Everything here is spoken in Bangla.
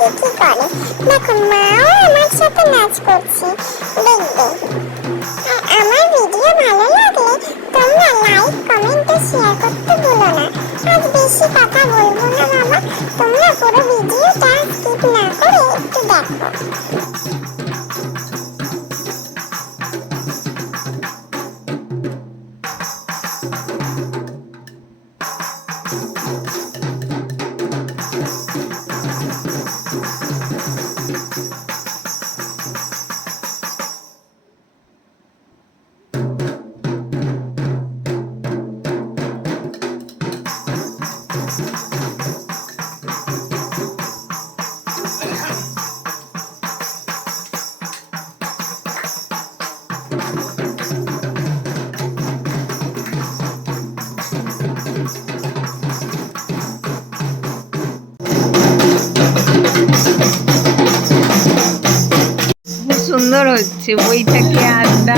কি কি করে। দেখো মাও আমার সাথে নাচ করছে, দেখবে। আর আমার ভিডিও ভালো লাগলে তোমরা লাইক কমেন্ট ও শেয়ার করতে ভুলো না। আজ বেশি কথা বলবো না বাবা, তোমরা পুরো ভিডিওটা স্কিপ না করে একটু দেখো। সুন্দর হচ্ছে বৈঠকে আড্ডা।